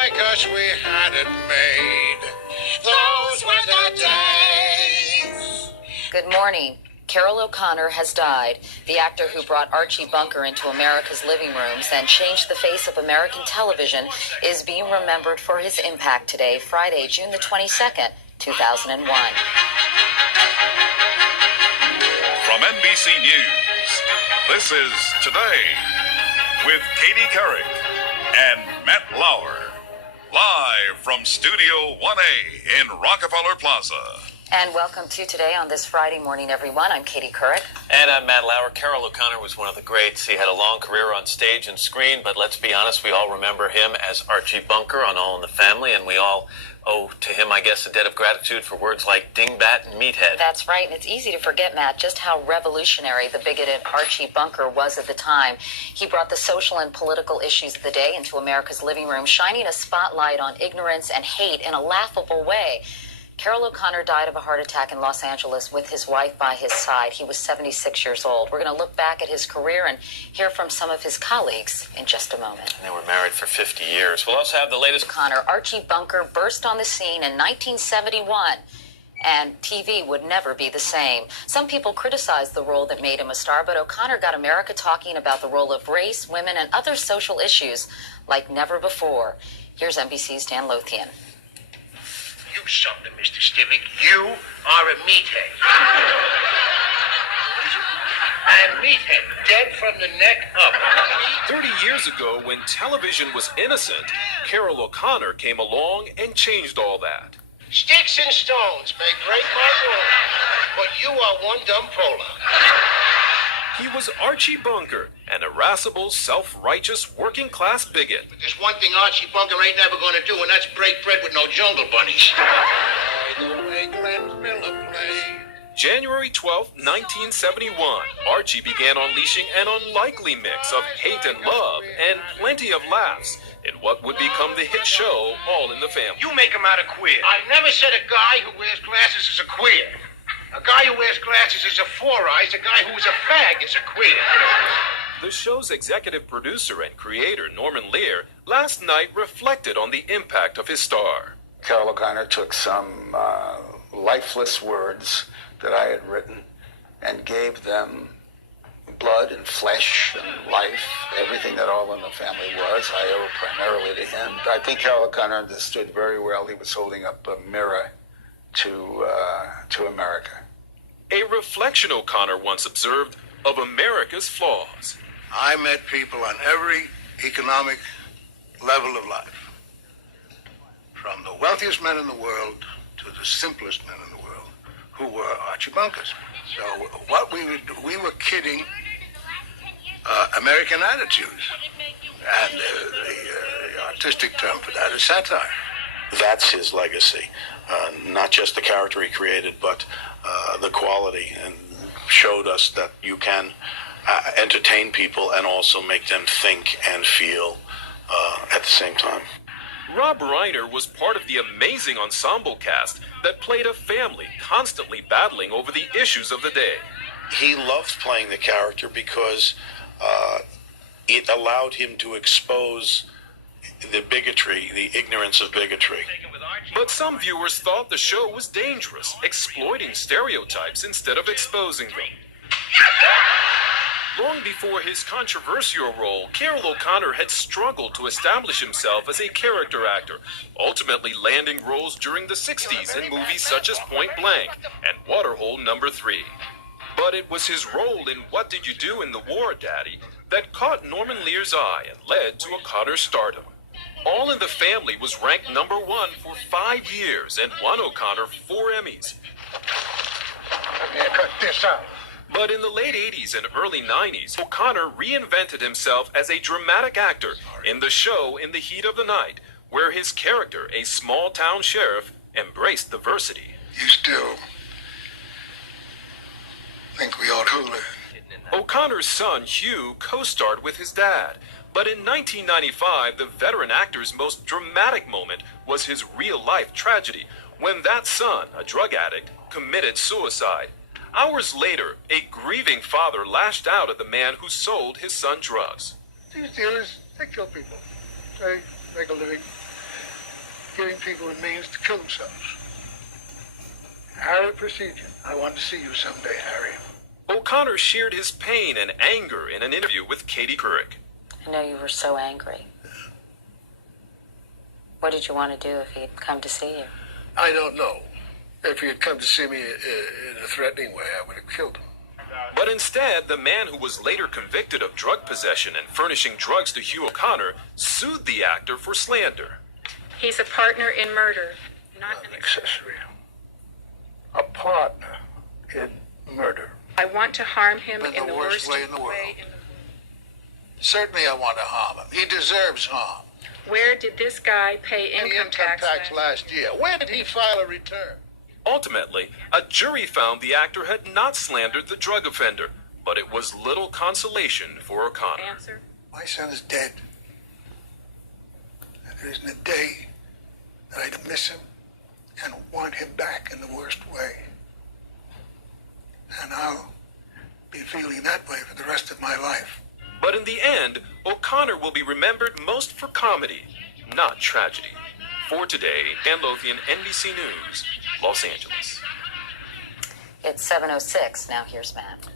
Because we had it made. Those were the days. Good morning. Carroll O'Connor has died. The actor who brought Archie Bunker into America's living rooms and changed the face of American television is being remembered for his impact today, Friday, June the 22nd, 2001. From NBC News, this is Today with Katie Couric and Matt Lauer. Live from Studio 1A in Rockefeller Plaza. And welcome to Today on this Friday morning, everyone. I'm Katie Couric. And I'm Matt Lauer. Carroll O'Connor was one of the greats. He had a long career on stage and screen, but let's be honest, we all remember him as Archie Bunker on All in the Family, and we all owe to him, I guess, a debt of gratitude for words like dingbat and meathead. That's right, and it's easy to forget, Matt, just how revolutionary the bigoted Archie Bunker was at the time. He brought the social and political issues of the day into America's living room, shining a spotlight on ignorance and hate in a laughable way. Carroll O'Connor died of a heart attack in Los Angeles with his wife by his side. He was 76 years old. We're going to look back at his career and hear from some of his colleagues in just a moment. And they were married for 50 years. We'll also have the latest. O'Connor, Archie Bunker burst on the scene in 1971, and TV would never be the same. Some people criticized the role that made him a star, but O'Connor got America talking about the role of race, women, and other social issues like never before. Here's NBC's Dan Lothian. You something, Mr. Stivic. You are a meathead. A meathead, dead from the neck up. 30 years ago, when television was innocent, Carroll O'Connor came along and changed all that. Sticks and stones may break my bones, but you are one dumb polar. He was Archie Bunker, an irascible, self-righteous, working-class bigot. But there's one thing Archie Bunker ain't never gonna do, and that's break bread with no jungle bunnies. The way Glenn Miller played. January 12, 1971, Archie began unleashing an unlikely mix of hate and love and plenty of laughs in what would become the hit show All in the Family. You make him out a queer. I never said a guy who wears glasses is a queer. A guy who wears glasses is a four-eyes. A guy who's a fag is a queer. The show's executive producer and creator, Norman Lear, last night reflected on the impact of his star. Carroll O'Connor took some lifeless words that I had written and gave them blood and flesh and life, everything that All in the Family was. I owe primarily to him. I think Carroll O'Connor understood very well. He was holding up a mirror to America. A reflection, O'Connor once observed, of America's flaws. I met people on every economic level of life. From the wealthiest men in the world to the simplest men in the world, who were Archie Bunkers. So what we were kidding American attitudes. And the artistic term for that is satire. That's his legacy. Not just the character he created, but the quality, and showed us that you can entertain people and also make them think and feel at the same time. Rob Reiner was part of the amazing ensemble cast that played a family constantly battling over the issues of the day. He loved playing the character because it allowed him to expose the bigotry, the ignorance of bigotry. But some viewers thought the show was dangerous, exploiting stereotypes instead of exposing them. Long before his controversial role, Carroll O'Connor had struggled to establish himself as a character actor, ultimately landing roles during the 60s in movies such as Point Blank and Waterhole No. 3. But it was his role in What Did You Do in the War, Daddy that caught Norman Lear's eye and led to O'Connor's stardom. All in the Family was ranked number 1 for 5 years and won O'Connor 4 Emmys. Let me cut this out. But in the late 80s and early 90s, O'Connor reinvented himself as a dramatic actor in the show In the Heat of the Night, where his character, a small-town sheriff, embraced diversity. You still think we ought to learn? O'Connor's son, Hugh, co-starred with his dad. But in 1995, the veteran actor's most dramatic moment was his real-life tragedy, when that son, a drug addict, committed suicide. Hours later, a grieving father lashed out at the man who sold his son drugs. These dealers, they kill people. They make a living. people in means to kill themselves. Harry procedure. I want to see you someday, Harry. O'Connor shared his pain and anger in an interview with Katie Couric. I know you were so angry. What did you want to do if he'd come to see you? I don't know. If he had come to see me in a threatening way, I would have killed him. But instead, the man who was later convicted of drug possession and furnishing drugs to Hugh O'Connor sued the actor for slander. He's a partner in murder, not An accessory. A partner in murder. I want to harm him In the worst way in the world. Certainly I want to harm him. He deserves harm. Where did this guy pay Any income tax last year. When did he file a return? Ultimately, a jury found the actor had not slandered the drug offender, but it was little consolation for O'Connor. Answer. My son is dead. And there isn't a day that I'd miss him and want him back in the worst way. And I'll be feeling that way for the rest of my life. But in the end, O'Connor will be remembered most for comedy, not tragedy. For Today, Dan Lothian, NBC News, Los Angeles. It's 7:06. Now here's Matt.